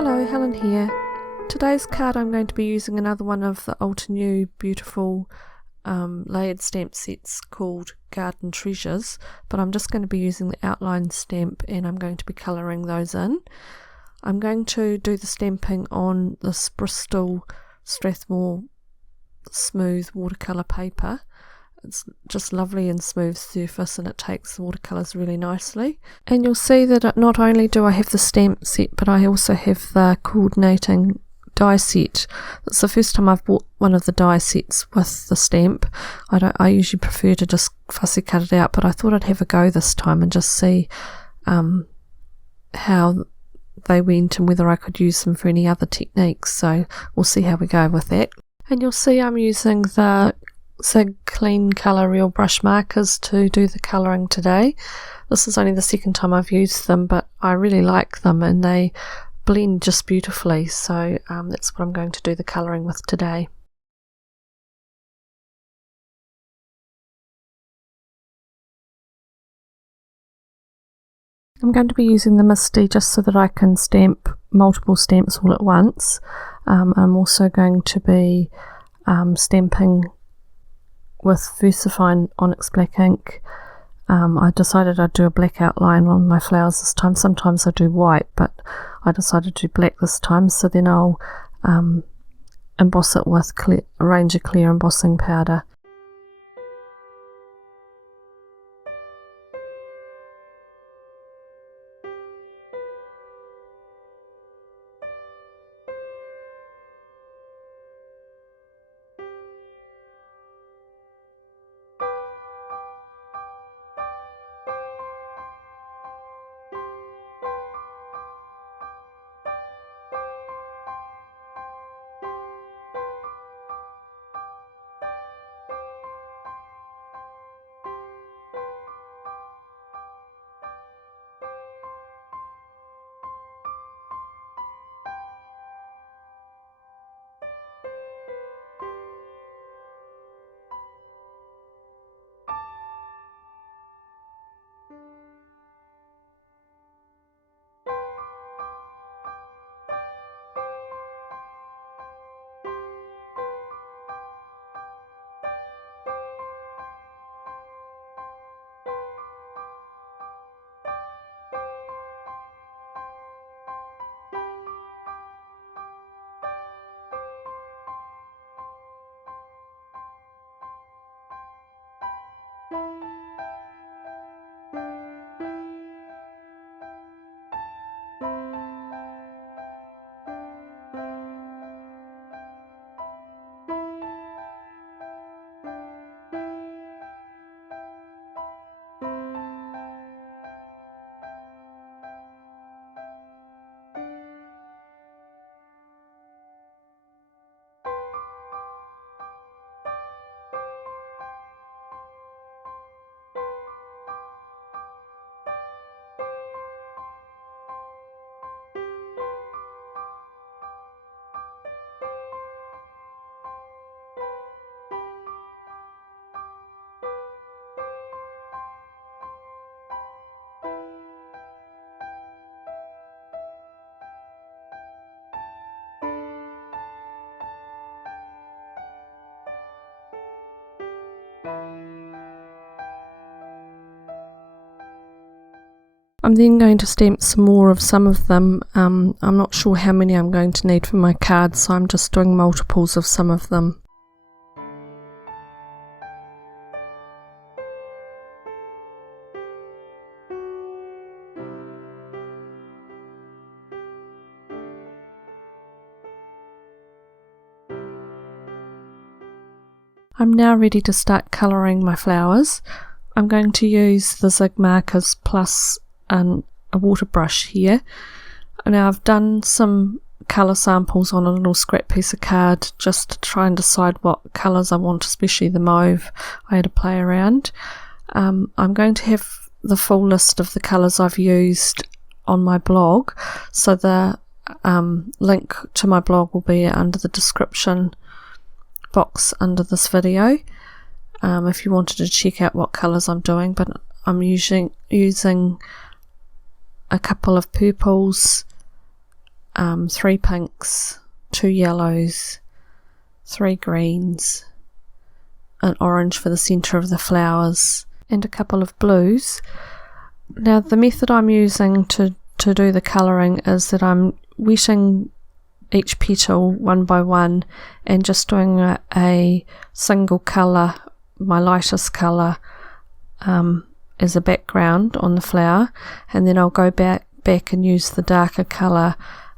Hello, Helen here. Today's card I'm going to be using another one of the Altenew beautiful layered stamp sets called Garden Treasures, but I'm just going to be using the outline stamp and I'm going to be colouring those in. I'm going to do the stamping on this Bristol Strathmore smooth watercolour paper. It's just lovely and smooth surface and it takes the watercolours really nicely. And you'll see that not only do I have the stamp set, but I also have the coordinating die set. It's the first time I've bought one of the die sets with the stamp. I usually prefer to just fussy cut it out, but I thought I'd have a go this time and just see how they went and whether I could use them for any other techniques. So we'll see how we go with that. And you'll see I'm using the Zig Clean Colour Real brush markers to do the colouring today. This is only the second time I've used them, but I really like them and they blend just beautifully, so that's what I'm going to do the colouring with today. I'm going to be using the Misty just so that I can stamp multiple stamps all at once. I'm also going to be stamping with VersaFine Onyx Black ink. I decided I'd do a black outline on my flowers this time. Sometimes I do white, but I decided to do black this time, so then I'll emboss it with a range of clear embossing powder. I'm then going to stamp some more of some of them. I'm not sure how many I'm going to need for my card, so I'm just doing multiples of some of them. I'm now ready to start colouring my flowers. I'm going to use the Zig markers plus a water brush here. Now I've done some colour samples on a little scrap piece of card just to try and decide what colours I want, especially the mauve. I had to play around. I'm going to have the full list of the colours I've used on my blog, so the link to my blog will be under the description box under this video if you wanted to check out what colours I'm doing, but I'm using a couple of purples, 3 pinks, 2 yellows, 3 greens, an orange for the centre of the flowers, and a couple of blues. Now the method I'm using to do the colouring is that I'm wetting each petal one by one and just doing a single colour, my lightest colour, as a background on the flower, and then I'll go back and use the darker colour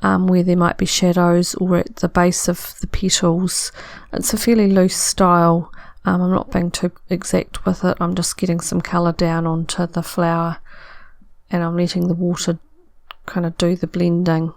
where there might be shadows or at the base of the petals. It's a fairly loose style. I'm not being too exact with it. I'm just getting some colour down onto the flower, and I'm letting the water kind of do the blending.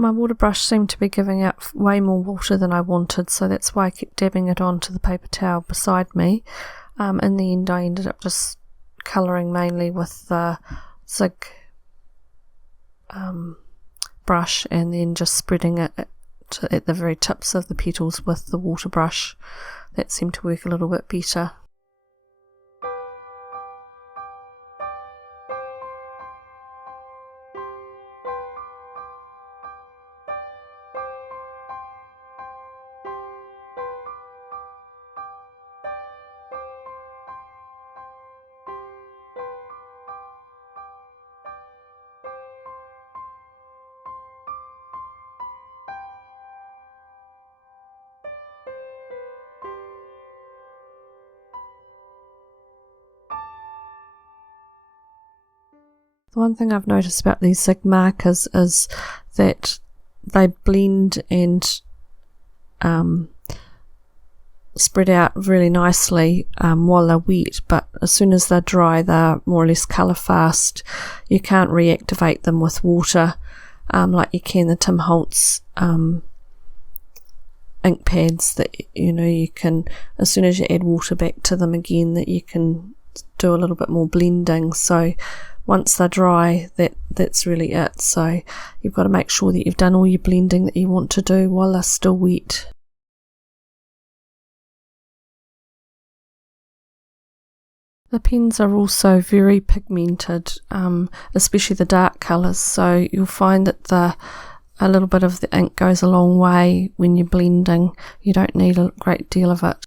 My water brush seemed to be giving out way more water than I wanted, so that's why I kept dabbing it onto the paper towel beside me. In the end, I ended up just colouring mainly with the zig brush, and then just spreading it at the very tips of the petals with the water brush. That seemed to work a little bit better. The one thing I've noticed about these zig markers is that they blend and spread out really nicely while they're wet, but as soon as they're dry, they're more or less colour fast. You can't reactivate them with water like you can the Tim Holtz ink pads, that you can, as soon as you add water back to them again, that you can do a little bit more blending. So once they're dry, that's really it. So you've got to make sure that you've done all your blending that you want to do while they're still wet. The pens are also very pigmented, especially the dark colours, so you'll find that a little bit of the ink goes a long way when you're blending. You don't need a great deal of it.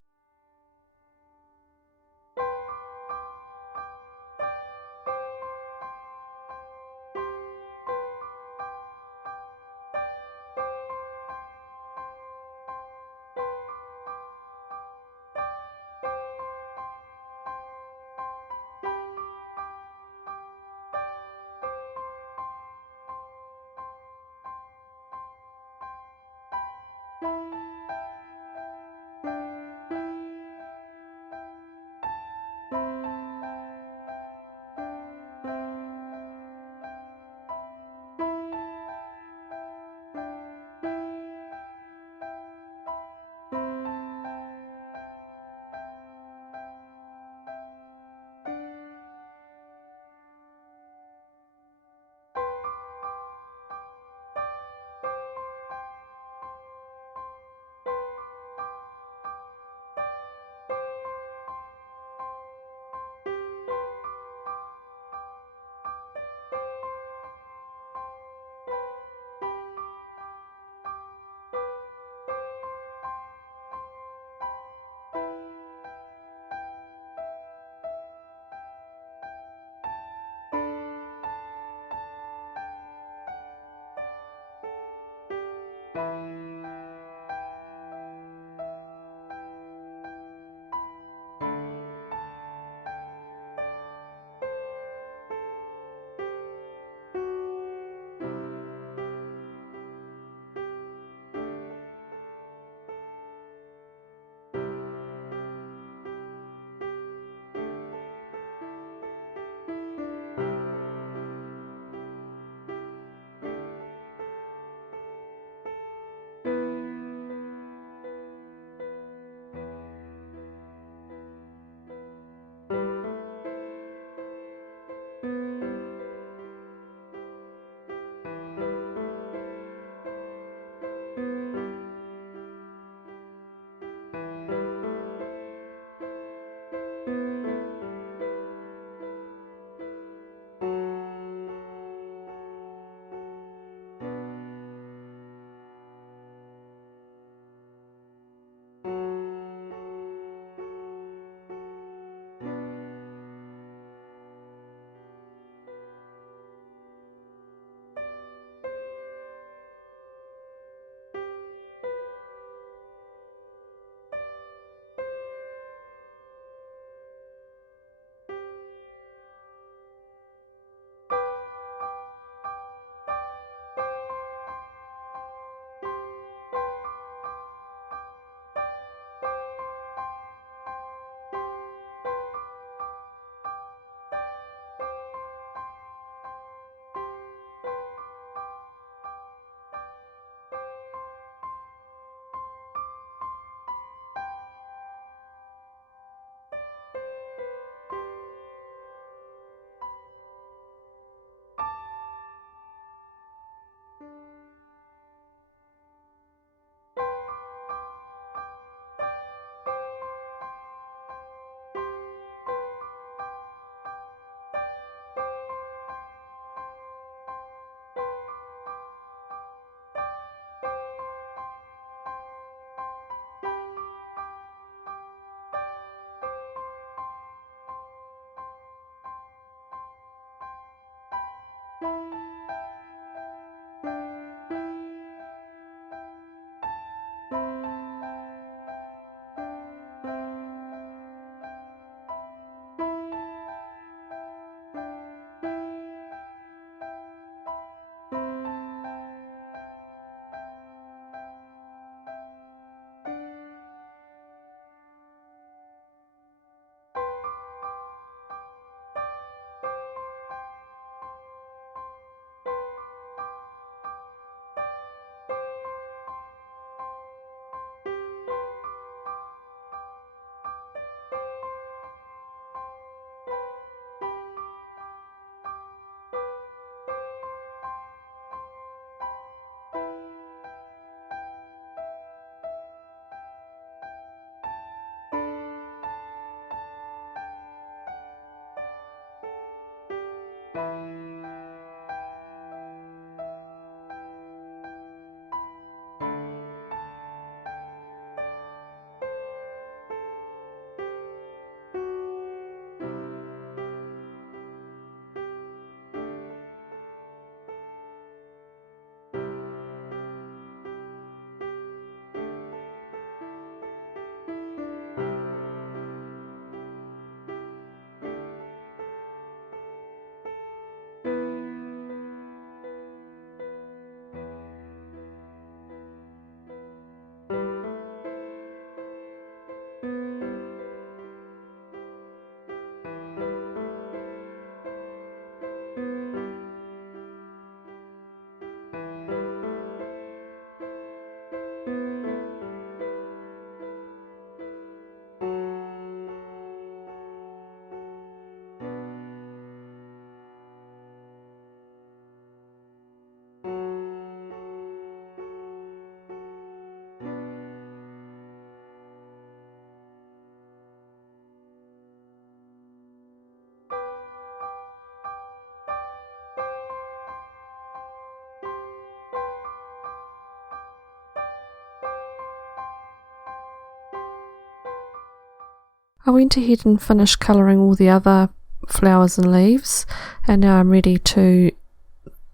I went ahead and finished colouring all the other flowers and leaves, and now I'm ready to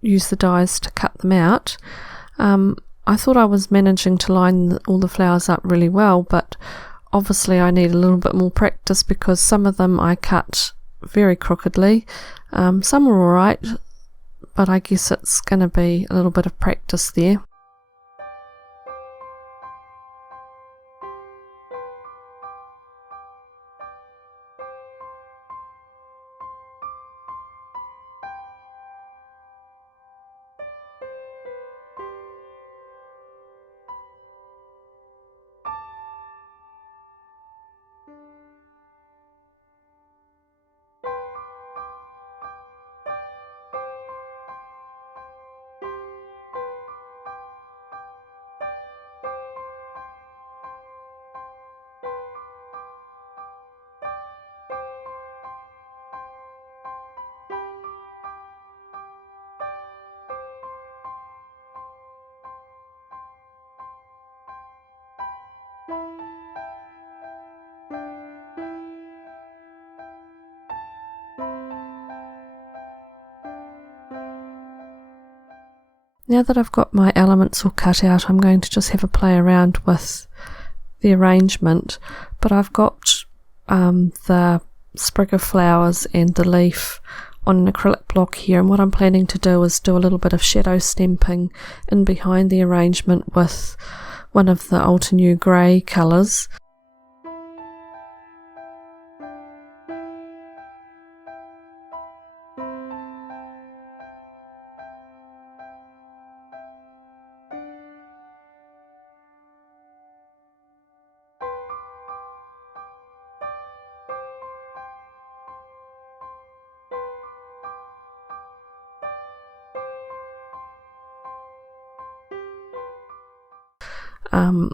use the dies to cut them out. I thought I was managing to line all the flowers up really well, but obviously I need a little bit more practice because some of them I cut very crookedly. Some were alright, but I guess it's going to be a little bit of practice there. Now that I've got my elements all cut out, I'm going to just have a play around with the arrangement, but I've got the sprig of flowers and the leaf on an acrylic block here, and what I'm planning to do is do a little bit of shadow stamping in behind the arrangement with one of the Altenew grey colours.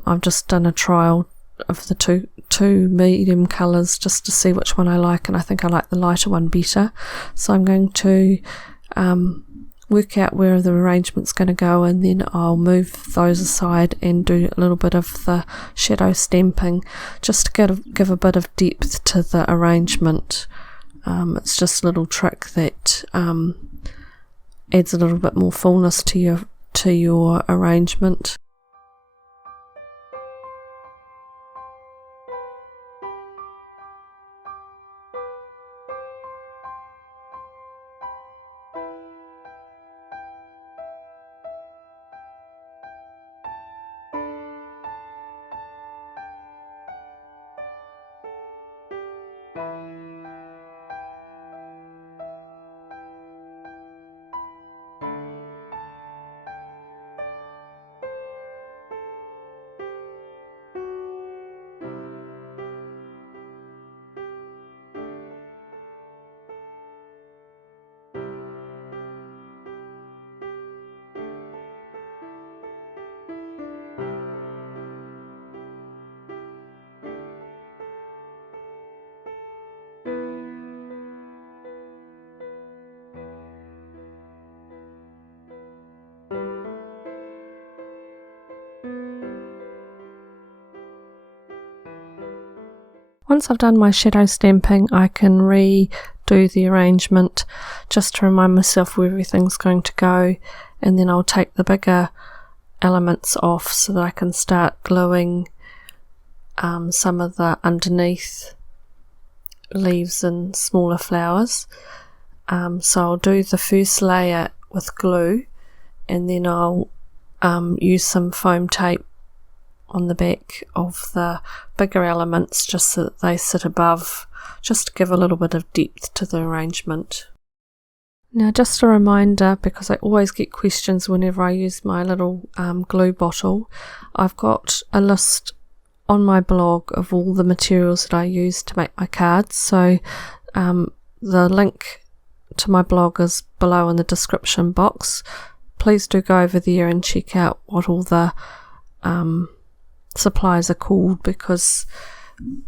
I've just done a trial of the two medium colours just to see which one I like, and I think I like the lighter one better. So I'm going to work out where the arrangement's going to go, and then I'll move those aside and do a little bit of the shadow stamping just to give a bit of depth to the arrangement. It's just a little trick that adds a little bit more fullness to your arrangement. Once I've done my shadow stamping, I can redo the arrangement just to remind myself where everything's going to go, and then I'll take the bigger elements off so that I can start gluing some of the underneath leaves and smaller flowers. So I'll do the first layer with glue, and then I'll use some foam tape on the back of the bigger elements just so that they sit above, just to give a little bit of depth to the arrangement. Now, just a reminder, because I always get questions whenever I use my little glue bottle, I've got a list on my blog of all the materials that I use to make my cards. So the link to my blog is below in the description box. Please do go over there and check out what all the supplies are called, because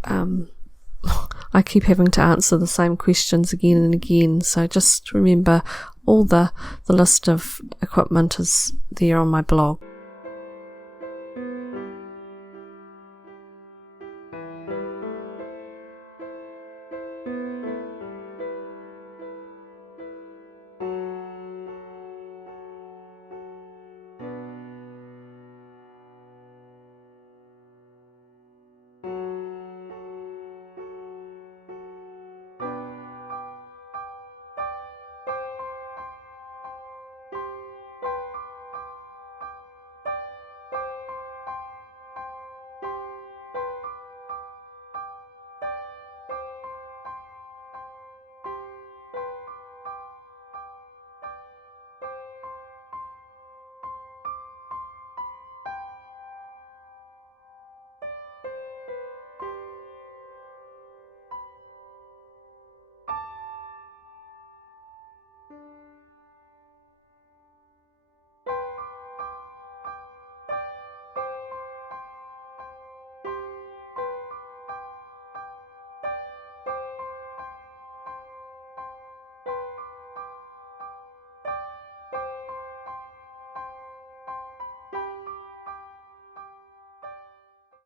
I keep having to answer the same questions again and again. So just remember, all the list of equipment is there on my blog.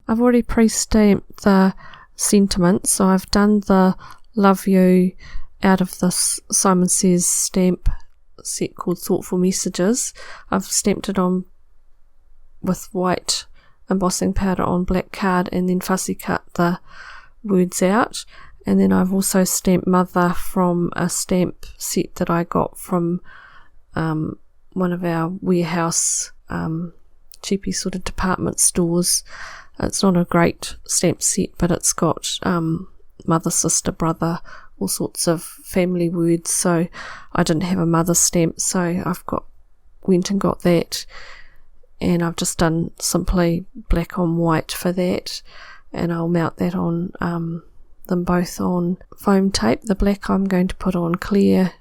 I've already pre-stamped the sentiments, so I've done the Love You out of this Simon Says stamp set called Thoughtful Messages. I've stamped it on with white embossing powder on black card, and then fussy cut the words out. And then I've also stamped Mother from a stamp set that I got from one of our warehouse cheapy sort of department stores. It's not a great stamp set, but it's got mother, sister, brother, all sorts of family words. So I didn't have a mother stamp, so went and got that, and I've just done simply black on white for that, and I'll mount that on them both on foam tape. The black I'm going to put on clear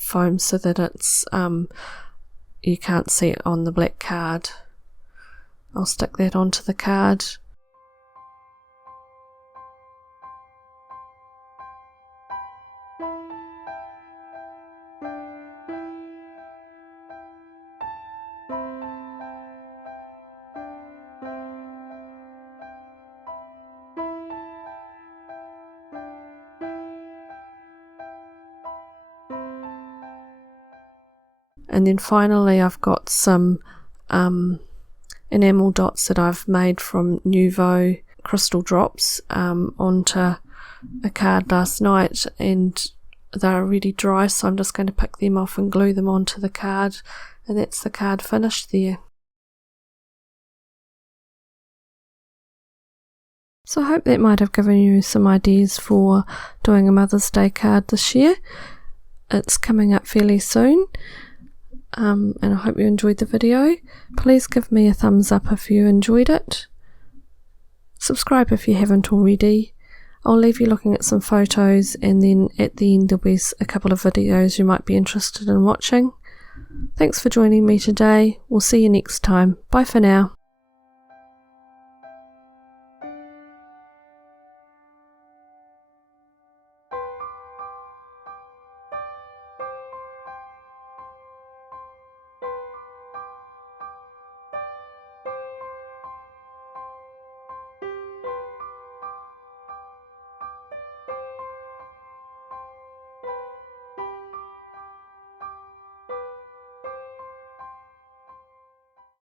foam so that it's you can't see it on the black card. I'll stick that onto the card. And then finally I've got some enamel dots that I've made from Nouveau crystal drops onto a card last night, and they're already dry, so I'm just going to pick them off and glue them onto the card, and that's the card finished there. So I hope that might have given you some ideas for doing a Mother's Day card this year. It's coming up fairly soon, and I hope you enjoyed the video. Please give me a thumbs up if you enjoyed it. Subscribe if you haven't already. I'll leave you looking at some photos, and then at the end there'll be a couple of videos you might be interested in watching. Thanks for joining me today. We'll see you next time. Bye for now.